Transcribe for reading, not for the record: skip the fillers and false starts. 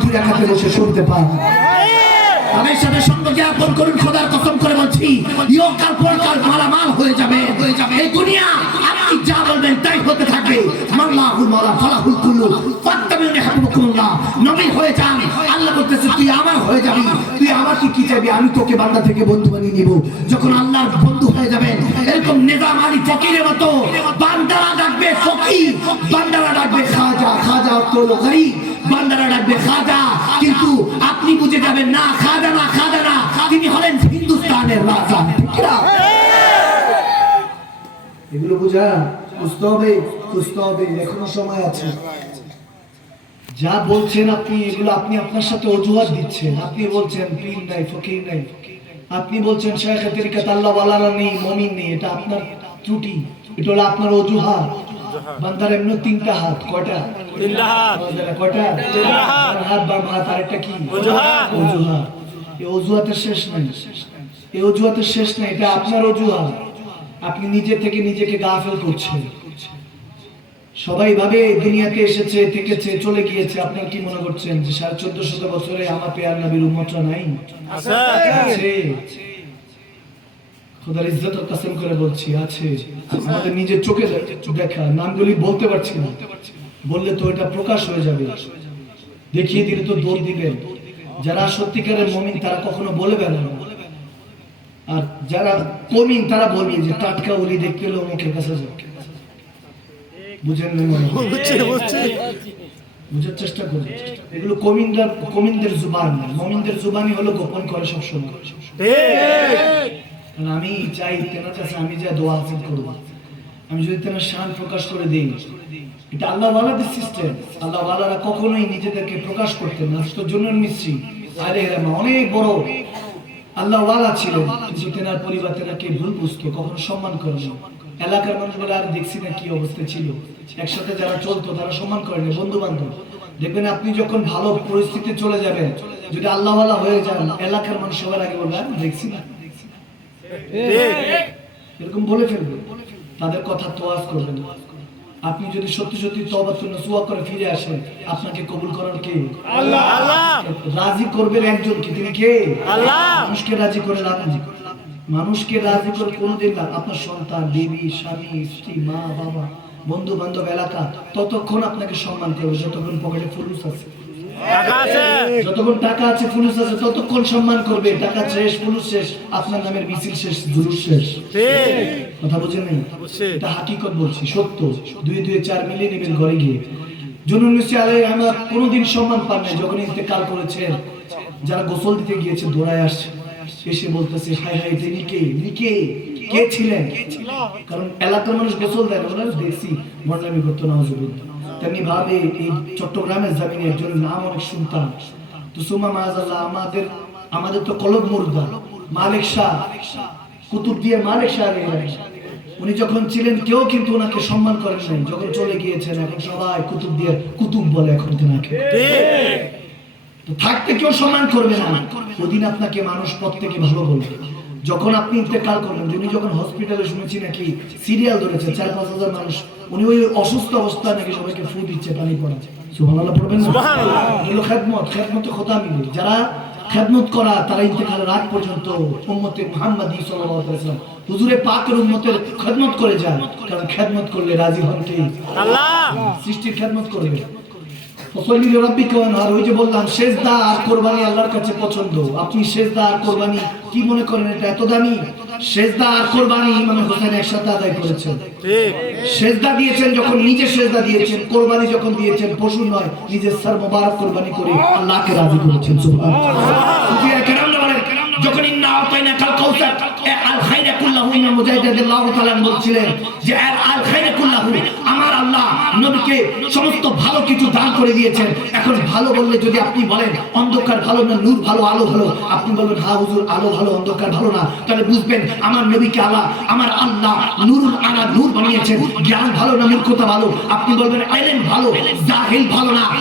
দুই রাকাতে বসে শুনতে পান। তাদের সাথে সঙ্গ জ্ঞাপন করুন, খোদার কসম করে বলছি ইহকাল পরকাল মালামাল হয়ে যাবে। এই দুনিয়া আপনি যা বলবেন তাই হতে থাকবে। মাল্লাহুল মাওলা ফালাহুল কুল্লু ফাত্তাবিউনি হাববুকুমুল্লাহ। নবী হয়ে যান, আল্লাহ বলতেছে তুই আমার হয়ে যাবি। তুই আমার কি চাইবি, আমি তোকে বান্দা থেকে বন্ধু বানিয়ে নিব। যখন আল্লাহর বন্ধু হয়ে যাবেন, এরকম নিজাম আলী ফকিরের মতো বান্দারা ডাকবে ফকির, বান্দারা ডাকবে খাজা। খাজা অর্থ হলো গরীব, বান্দারা ডাকবে খাজা। কিন্তু আপনি বুঝে যাবেন না, খাজা না, খাজা না, তিনি হলেন হিন্দুস্তানের রাজা। ঠিক না? এগুলো বুঝা বুঝতে হবে, এখনো সময় আছে। যা বলছেন আপনি, এগুলো আপনি আপনার সাথে অজুহাত দিচ্ছেন। আপনি বলছেন পীর নাই, ফকির নাই, আপনি বলছেন শায়েখ তরিকত আল্লাহ ওয়ালারা নেই, মুমিন নেই। এটা আপনার ত্রুটি, এটা হলো আপনার অজুহাত। বান্দার এমনি তিনটা হাত, কয়টা? তিনটা হাত। কয়টা? তিনটা হাত। হাত বাম হাত, আরেকটা কি? অজুহাত। অজুহাত। এই অজুহাতের শেষ নাই, এই অজুহাতের শেষ নাই। এটা আপনার অজুহাত। আপনি নিজে থেকে নিজেকে গাফেল করছেন। সবাই ভাবে দুনিয়াতে এসেছে, থেকেছে, চলে গিয়েছে। আপনার কি মনে করছেন যে 1450 বছরে আমার পেয়ার নবীর উম্মতরা নাই? আছে। খোদার ইজ্জতের কসম করে বলছি আছে। আমাদের নিজের চোখে দেখা, নামগুলি বলতে পারছি না, বললে তো এটা প্রকাশ হয়ে যাবে। দেখিয়ে দিলে তো দৌড় দিবেন। যারা সত্যিকারের মুমিন তারা কখনো বলে বেড়ায় না, আর যারা কমিন তারা বলবে যে টাটকা ওলি দেখতে পেলে মুখের কাছে যাবে। বুঝেন না? বুঝার চেষ্টা করুন। এগুলো কমিনদের জুবান না, মুমিনদের জুবানই হলো গোপন করে সবসময়। আমি চাই তেনার কাছে আমি যা দোয়া হাসিল করব, আমি যদি তেনার শান প্রকাশ করে দিই, এটা আল্লাহ ওয়ালাদের সিস্টেম। আল্লাহ ওয়ালারা কখনোই নিজেদেরকে প্রকাশ করতেন না। তো জুনুন মিসরি অনেক বড় আল্লাহ ওয়ালা ছিলেন, কিন্তু তেনার পরিবার তেনাকে ভুল বুঝতো, কখনো সম্মান করেন। এলাকার মানুষ বলে আর দেখছি না কি অবস্থা ছিল, একসাথে যারা চলতো তারা সম্মান করেন। বন্ধু বান্ধব দেখবেন আপনি যখন ভালো পরিস্থিতি চলে যাবেন, যদি আল্লাহ ওয়ালা হয়ে যান, এলাকার মানুষ সবার আগে বলবে দেখছি না, এরকম বলে ফেলবে। তাদের কথা তোয়াজ করবেন। আপনি যদি সত্যি সত্যি তওবা নসুহা করে ফিরে আসেন, আপনাকে কবুল করার কে? আল্লাহ। রাজি করবেন একজন কি, তিনি কে? আল্লাহ। মানুষকে রাজি করে লাভ নেই, মানুষকে রাজি করে কোনোদিন লাভ। আপনার সন্তান, বিবি, স্বামী, স্ত্রী, মা, বাবা, বন্ধু বান্ধব, এলাকা ততক্ষণ আপনাকে সম্মান করবে যতক্ষণ পকেটে ফুলুস আছে, যতক্ষণ টাকা আছে, ফুলুস আছে, ততক্ষণ সম্মান করবে। টাকা শেষ, ফুলুস শেষ, আপনার নামের মিছিল শেষ, জুলুস শেষ। কথা বুঝেন নাই? এটা হাকিকত বলছি, সত্য। 2 2 4 মিলিয়ে নেবেন ঘরে গিয়ে। জুনুন মিসরি আলাইহিস সালাম কোনোদিন সম্মান পান নাই। যখন ইন্তেকাল করেছেন, যারা গোসল দিতে গিয়েছে দৌড়ায় আসছে, এসে বলতেছে হাই হাই তিনি কে ছিলেন? কারণ এলাকার মানুষ গোসল দেয় না, দেখছি মর্নামি করতো না। তেমনি ভাবে এই চট্টগ্রামের জমিনে একজন নাম অনেক শুনতাম, তো সুমা মাযাল্লাহ, আমাদের তো কলব মুর্দা মালিক শাহ, কুতুব দিয়ে মালিক শাহ। উনি যখন ছিলেন কেউ কিন্তু ওনাকে সম্মান করেন নাই। যখন চলে গিয়েছেন এখন সবাই কুতুব দিয়ে কুতুব বলে এখন তেনাকে। তো থাকতে কেউ সম্মান করবে না, ওদিন আপনাকে মানুষ প্রত্যেকে ভালো বলবে। যখন আপনি ইন্তেকাল করবেন, উনি যখন হসপিটালে শুনেছি নাকি সিরিয়াল ধরেছে 4-5 হাজার মানুষ, উনি ওই অসুস্থ অবস্থায় নাকি সবাইকে ফু দিচ্ছে, পানি পড়াচ্ছে। সুবহানাল্লাহ পড়বেন না? এগুলো খেদমত খোদামি। যারা খেদমত করা তারা ইন্তেকালের আগ পর্যন্ত উম্মতে মুহাম্মাদী সাল্লাল্লাহু আলাইহি ওয়াসাল্লাম হুজুরে পাকের উম্মতের খেদমত করে যান। কারণ খেদমত করলে রাজি হন কে? আল্লাহ। সৃষ্টির খেদমত করবে। ওই যে বললাম সেজদা আর কোরবানি আল্লাহর কাছে পছন্দ। আপনি সেজদা আর কোরবানি কি মনে করেন এটা এত দামি? সেজদা আর কোরবানি ইমাম হোসেন একসাথে আদায় করেছেন। সেজদা দিয়েছেন যখন নিজে সেজদা দিয়েছেন, কোরবানি যখন দিয়েছেন পশু নয়, নিজের সর মোবারক কোরবানি করে আল্লাহকে রাজি করেছেন। সুবহানাল্লাহ। যখন ইন্না আতাইনাকাল কাউসার আল খায়রা কুল্লাহু, ইমাম মুজাহিদ রাদিয়াল্লাহু তাআলা বলছিলেন যে আল খায়রা কুল্লাহু, আমার আল্লাহ নবীকে সমস্ত ভালো কিছু দান করে দিয়েছেন। এখন ভালো বললে যদি আপনি বলেন অন্ধকার ভালো না নূর ভালো, আলো ভালো, আপনি বলবেন হ্যাঁ হুজুর আলো ভালো, অন্ধকার ভালো না, তাহলে বুঝবেন আমার নবীকে আমার আল্লাহ নূরুল আলা নূর বানিয়েছেন। জ্ঞান ভালো না মূর্খতা ভালো? আপনি বলবেন ইলম ভালো, জাহিল ভালো না।